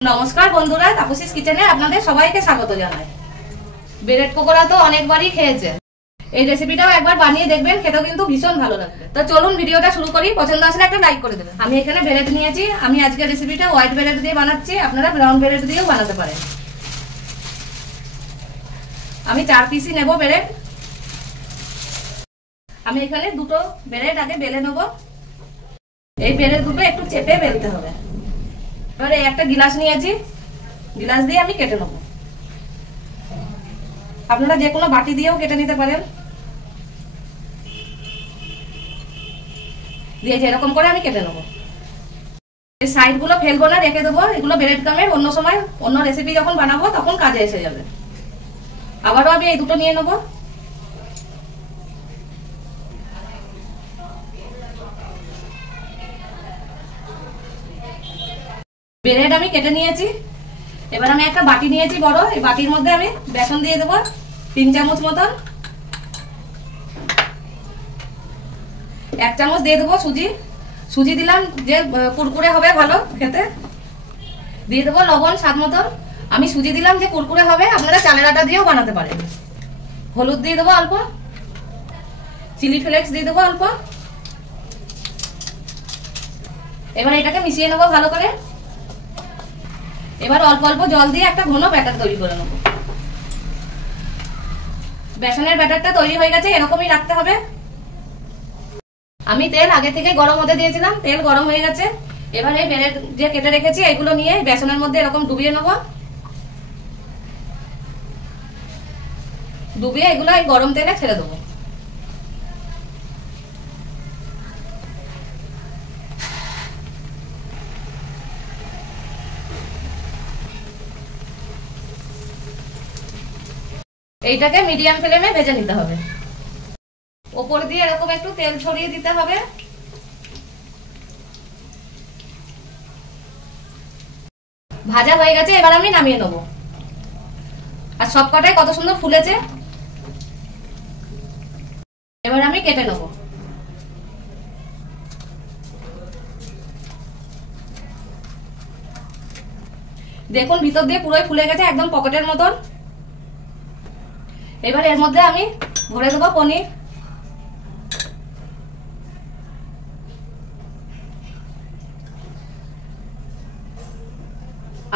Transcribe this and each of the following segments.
নমস্কার বন্ধুরা, তাপসীস কিচেনে আপনাদের সবাইকে স্বাগত জানাই। ব্রেড পকোড়া তো অনেকবারই খেয়েছেন, এই রেসিপিটাও একবার বানিয়ে দেখবেন, খেতেও কিন্তু ভীষণ ভালো লাগবে। তো চলুন ভিডিওটা শুরু করি। পছন্দ আসলে একটা লাইক করে দেবেন। আমি এখানে ব্রেড নিয়েছি। আমি আজকে রেসিপিটা হোয়াইট ব্রেড দিয়ে বানাচ্ছি, আপনারা ব্রাউন ব্রেড দিয়েও বানাতে পারেন। আমি 4 পিসই নেব ব্রেড। আমি এখানে দুটো ব্রেড আগে বেলে নেব। এই ব্রেড দুটো একটু চেপে বেলতে হবে। এবারে একটা গ্লাস নিয়েছি, গ্লাস দিয়ে আমি কেটে নেব। আপনারা যে কোনো বাটি দিয়েও কেটে নিতে পারেন। দিয়ে এরকম করে আমি কেটে নেব। এই সাইড গুলো ফেলবো না, রেখে দেবো। এগুলো ব্রেড ক্রামের অন্য সময় অন্য রেসিপি যখন বানাবো তখন কাজে এসে যাবে। আবারও আমি এই দুটো নিয়ে নেব। ব্রেড আমি কেটে নিয়েছি। এবার আমি একটা বাটি নিয়েছি বড়। এই বাটির মধ্যে আমি বেসন দিয়ে দেবো 3 চামচ মতন। 1 চামচ দিয়ে দেবো সুজি। সুজি দিলাম যে কুরকুরে হবে ভালো খেতে। দিয়ে দেবো লবণ স্বাদ মতন। আমি সুজি দিলাম যে কুরকুরে হবে, আপনারা চালের আটা দিয়েও বানাতে পারেন। হলুদ দিয়ে দেবো অল্প, চিলি ফ্লেক্স দিয়ে দেবো অল্প। এবার এটাকে মিশিয়ে নেবো ভালো করে। এবার অল্প অল্প জল দিয়ে একটা ঘন ব্যাটার তৈরি করে নেব। বেসনের ব্যাটারটা তৈরি হয়ে গেছে, এরকমই রাখতে হবে। আমি তেল আগে থেকে গরম হতে দিয়েছিলাম, তেল গরম হয়ে গেছে। এবার এই ব্রেড যে কেটে রেখেছি এগুলো নিয়ে বেসনের মধ্যে এরকম ডুবিয়ে নেব। ডুবিয়ে এগুলো এই গরম তেলে ছেড়ে দেবো। এইটাকে মিডিয়াম ফ্লেমে ভেজে নিতে হবে। উপর দিয়ে এরকম একটু তেল ছড়িয়ে দিতে হবে। ভাজা হয়ে গেছে, এবার আমি নামিয়ে নেব। আর সবকটাই কত সুন্দর ফুলেছে। এবার আমি কেটে নেব। দেখুন ভিতর দিয়ে পুরোই ফুলে গেছে, একদম পকেটের মতন। এবার এর মধ্যে আমি ভরে দেবো পনির।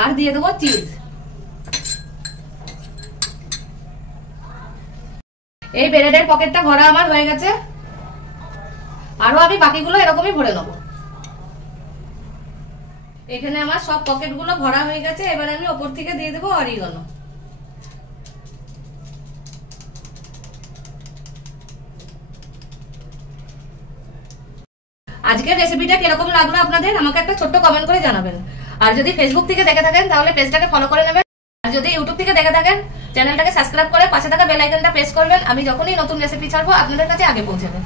আর দিয়ে দেবো চিজ। এই ব্রেডের পকেটটা ভরা আমার হয়ে গেছে। আরো আমি বাকিগুলো এরকমই ভরে নেব। এখানে আমার সব পকেটগুলো ভরা হয়ে গেছে। এবার আমি ওপর থেকে দিয়ে দেবো অরিগানো। আজকের রেসিপিটা কিরকম লাগলো আপনাদের আমাকে একটা ছোট্ট কমেন্ট করে জানাবেন। আর যদি ফেসবুক থেকে দেখে থাকেন তাহলে পেজটাকে ফলো করে নেবেন। আর যদি ইউটিউব থেকে দেখে থাকেন চ্যানেলটাকে সাবস্ক্রাইব করে পাশে থাকা বেল আইকনটা প্রেস করবেন। আমি যখনই নতুন রেসিপি ছাড়বো আপনাদের কাছে আগে পৌঁছাবে।